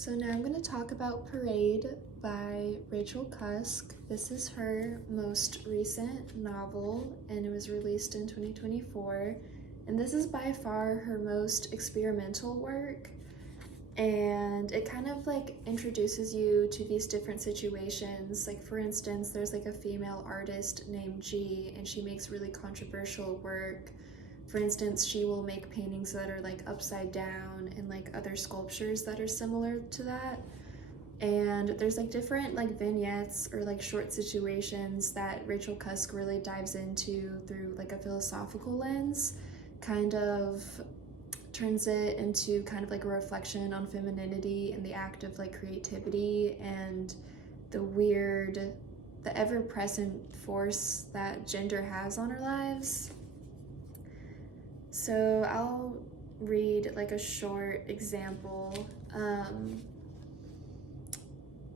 So now I'm going to talk about Parade by Rachel Cusk. This is her most recent novel, and it was released in 2024. And this is by far her most experimental work. And it kind of like introduces you to these different situations. Like, for instance, there's like a female artist named G, and she makes really controversial work. For instance, she will make paintings that are like upside down and like other sculptures that are similar to that. And there's like different like vignettes or like short situations that Rachel Cusk really dives into through like a philosophical lens, kind of turns it into kind of like a reflection on femininity and the act of like creativity and the ever-present force that gender has on our lives. So I'll read like a short example.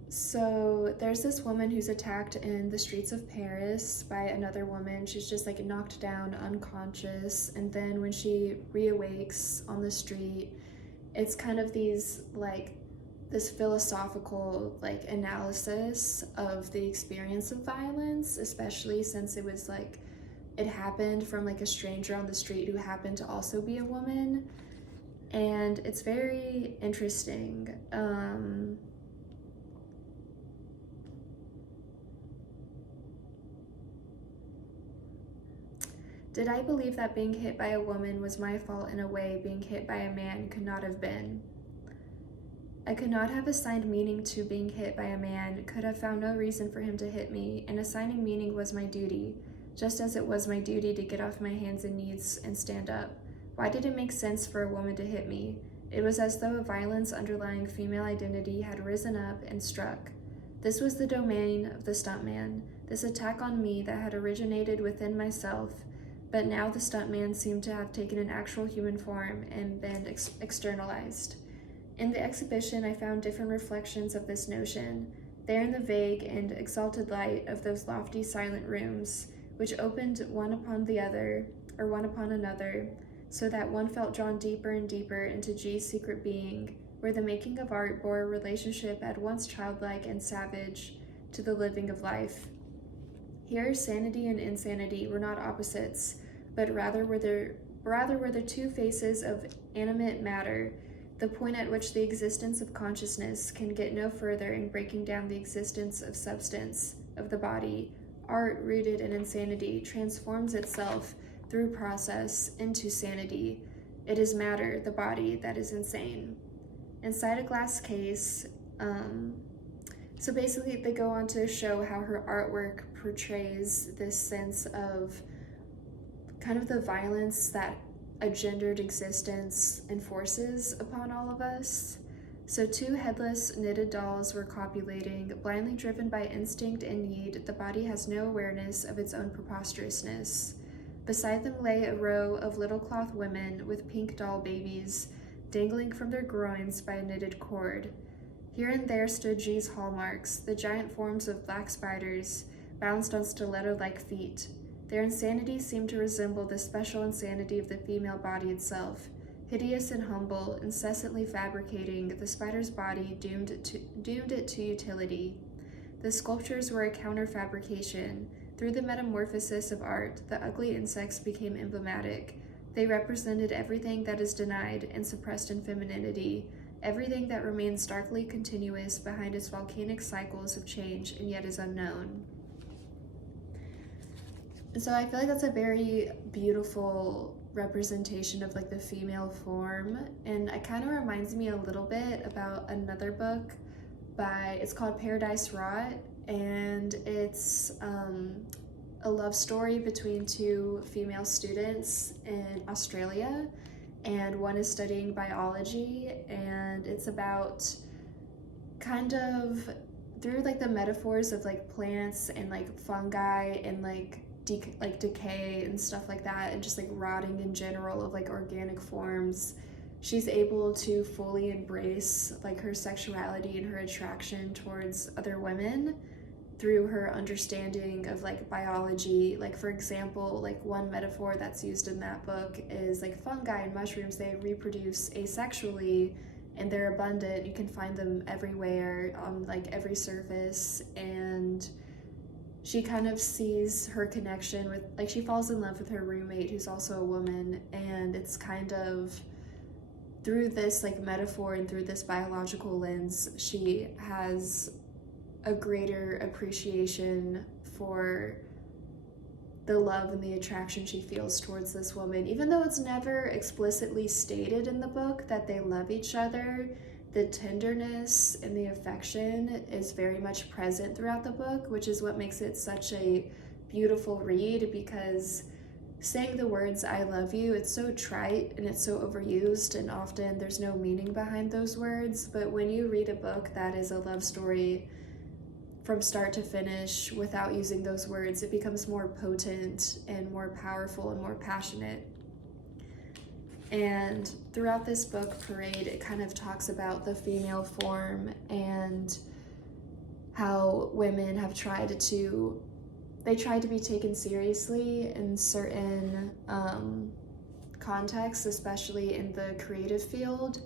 So there's this woman who's attacked in the streets of Paris by another woman. She's just like knocked down unconscious, and then when she reawakes on the street, it's kind of this philosophical like analysis of the experience of violence, especially since it happened from like a stranger on the street who happened to also be a woman. And it's very interesting. Did I believe that being hit by a woman was my fault in a way being hit by a man could not have been? I could not have assigned meaning to being hit by a man, could have found no reason for him to hit me, and assigning meaning was my duty, just as it was my duty to get off my hands and knees and stand up. Why did it make sense for a woman to hit me? It was as though a violence underlying female identity had risen up and struck. This was the domain of the stuntman, this attack on me that had originated within myself, but now the stuntman seemed to have taken an actual human form and been externalized. In the exhibition, I found different reflections of this notion, there in the vague and exalted light of those lofty silent rooms, which opened one upon another, so that one felt drawn deeper and deeper into G's secret being, where the making of art bore a relationship at once childlike and savage to the living of life. Here, sanity and insanity were not opposites, but rather were the two faces of animate matter, the point at which the existence of consciousness can get no further in breaking down the existence of substance, of the body. Art, rooted in insanity, transforms itself through process into sanity. It is matter, the body, that is insane. Inside a glass case, so basically they go on to show how her artwork portrays this sense of kind of the violence that a gendered existence enforces upon all of us. So two headless knitted dolls were copulating, blindly driven by instinct and need. The body has no awareness of its own preposterousness. Beside them lay a row of little cloth women with pink doll babies dangling from their groins by a knitted cord. Here and there stood G's hallmarks, the giant forms of black spiders bounced on stiletto-like feet. Their insanity seemed to resemble the special insanity of the female body itself, hideous and humble, incessantly fabricating the spider's body doomed it to utility. The sculptures were a counter-fabrication. Through the metamorphosis of art, the ugly insects became emblematic. They represented everything that is denied and suppressed in femininity, everything that remains starkly continuous behind its volcanic cycles of change and yet is unknown. So I feel like that's a very beautiful representation of like the female form, and it kind of reminds me a little bit about another book it's called Paradise Rot, and it's a love story between two female students in Australia, and one is studying biology, and it's about kind of through like the metaphors of like plants and like fungi and like decay and stuff like that, and just like rotting in general of like organic forms. She's able to fully embrace like her sexuality and her attraction towards other women through her understanding of like biology. Like, for example, like one metaphor that's used in that book is like fungi and mushrooms, they reproduce asexually, and they're abundant. You can find them everywhere on like every surface. And she kind of sees her connection with, like, she falls in love with her roommate who's also a woman, and it's kind of through this like metaphor and through this biological lens, she has a greater appreciation for the love and the attraction she feels towards this woman. Even though it's never explicitly stated in the book that they love each other, the tenderness and the affection is very much present throughout the book, which is what makes it such a beautiful read, because saying the words "I love you," it's so trite and it's so overused, and often there's no meaning behind those words. But when you read a book that is a love story from start to finish without using those words, it becomes more potent and more powerful and more passionate. And throughout this book, Parade, it kind of talks about the female form and how women have tried to be taken seriously in certain contexts, especially in the creative field,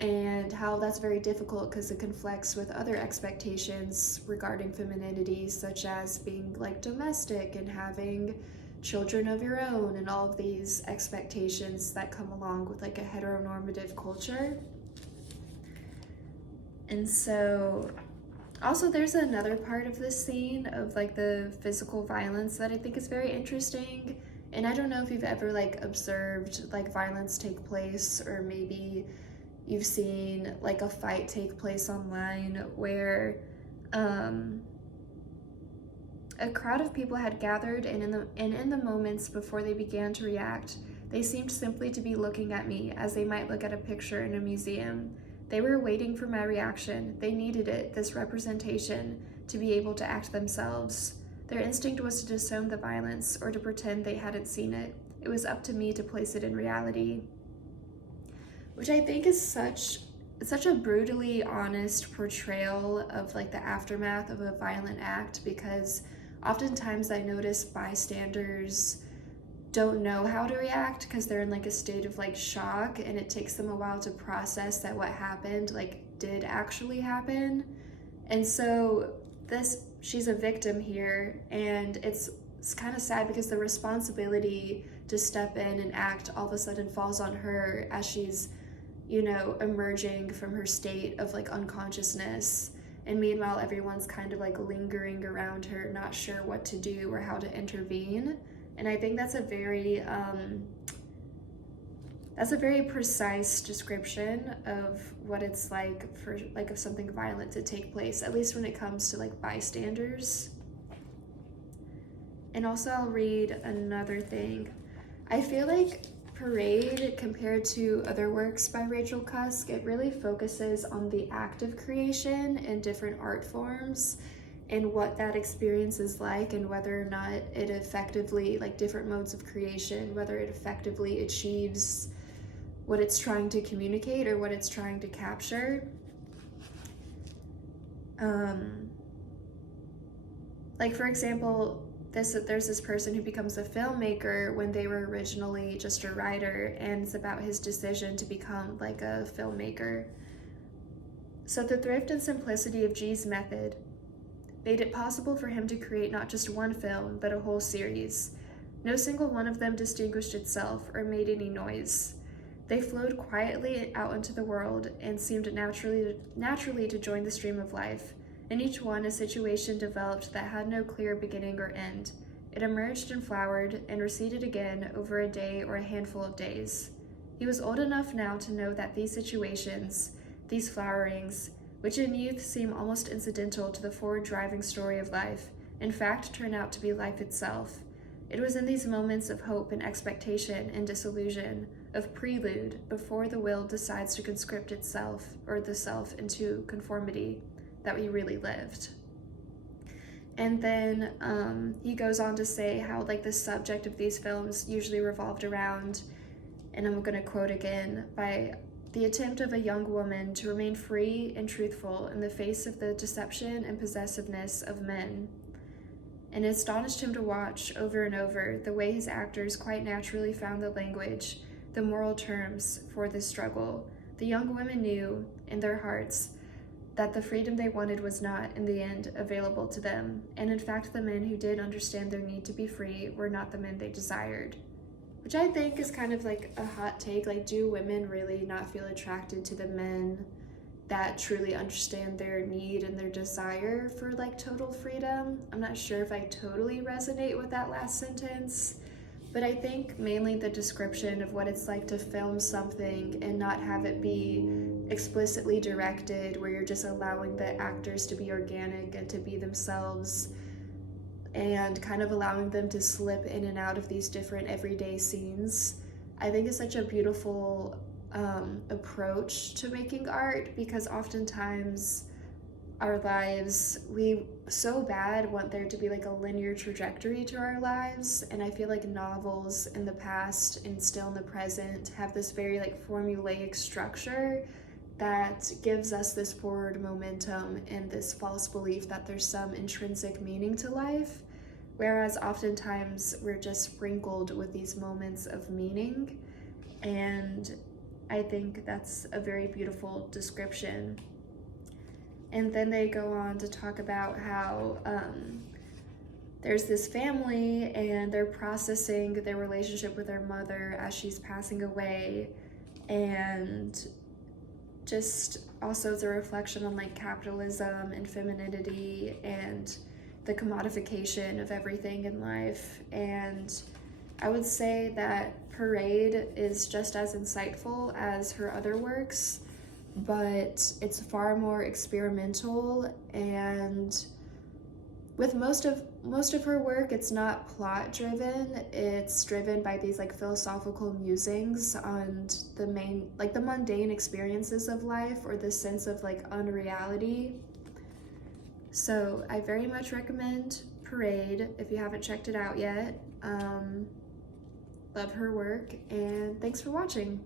and how that's very difficult because it conflicts with other expectations regarding femininity, such as being like domestic and having children of your own, and all of these expectations that come along with like a heteronormative culture. And so also there's another part of this scene of like the physical violence that I think is very interesting. And I don't know if you've ever like observed like violence take place, or maybe you've seen like a fight take place online where a crowd of people had gathered, and in the moments before they began to react, they seemed simply to be looking at me as they might look at a picture in a museum. They were waiting for my reaction. They needed it, this representation, to be able to act themselves. Their instinct was to disown the violence or to pretend they hadn't seen it. It was up to me to place it in reality. Which I think is such a brutally honest portrayal of like the aftermath of a violent act, because oftentimes I notice bystanders don't know how to react because they're in like a state of like shock, and it takes them a while to process that what happened like did actually happen. And so she's a victim here, and it's kind of sad because the responsibility to step in and act all of a sudden falls on her as she's, you know, emerging from her state of like unconsciousness. And meanwhile, everyone's kind of like lingering around her, not sure what to do or how to intervene. And I think that's a very precise description of what it's like for like of something violent to take place, at least when it comes to like bystanders. And also I'll read another thing. I feel like Parade, compared to other works by Rachel Cusk, it really focuses on the act of creation in different art forms and what that experience is like, and whether or not it effectively, like different modes of creation, whether it effectively achieves what it's trying to communicate or what it's trying to capture. Like for example, there's this person who becomes a filmmaker when they were originally just a writer, and it's about his decision to become like a filmmaker. So the thrift and simplicity of G's method made it possible for him to create not just one film, but a whole series. No single one of them distinguished itself or made any noise. They flowed quietly out into the world and seemed naturally to join the stream of life. In each one, a situation developed that had no clear beginning or end. It emerged and flowered and receded again over a day or a handful of days. He was old enough now to know that these situations, these flowerings, which in youth seem almost incidental to the forward-driving story of life, in fact turn out to be life itself. It was in these moments of hope and expectation and disillusion, of prelude, before the will decides to conscript itself, or the self, into conformity, that we really lived. And then he goes on to say how like the subject of these films usually revolved around, and I'm going to quote again, by the attempt of a young woman to remain free and truthful in the face of the deception and possessiveness of men. And it astonished him to watch over and over the way his actors quite naturally found the language, the moral terms for this struggle, The young women knew in their hearts that the freedom they wanted was not, in the end, available to them, and in fact, the men who did understand their need to be free were not the men they desired. Which I think is kind of like a hot take. Like, do women really not feel attracted to the men that truly understand their need and their desire for like total freedom? I'm not sure if I totally resonate with that last sentence, but I think mainly the description of what it's like to film something and not have it be explicitly directed, where you're just allowing the actors to be organic and to be themselves, and kind of allowing them to slip in and out of these different everyday scenes, I think is such a beautiful approach to making art, because oftentimes our lives, we so bad want there to be like a linear trajectory to our lives, and I feel like novels in the past and still in the present have this very like formulaic structure that gives us this forward momentum and this false belief that there's some intrinsic meaning to life, whereas oftentimes we're just sprinkled with these moments of meaning. And I think that's a very beautiful description. And then they go on to talk about how there's this family and they're processing their relationship with their mother as she's passing away, and just also the reflection on like capitalism and femininity and the commodification of everything in life. And I would say that Parade is just as insightful as her other works, but it's far more experimental, and with most of her work, it's not plot driven. It's driven by these like philosophical musings on the main, like the mundane experiences of life, or this sense of like unreality. So I very much recommend Parade if you haven't checked it out yet. Love her work, and thanks for watching.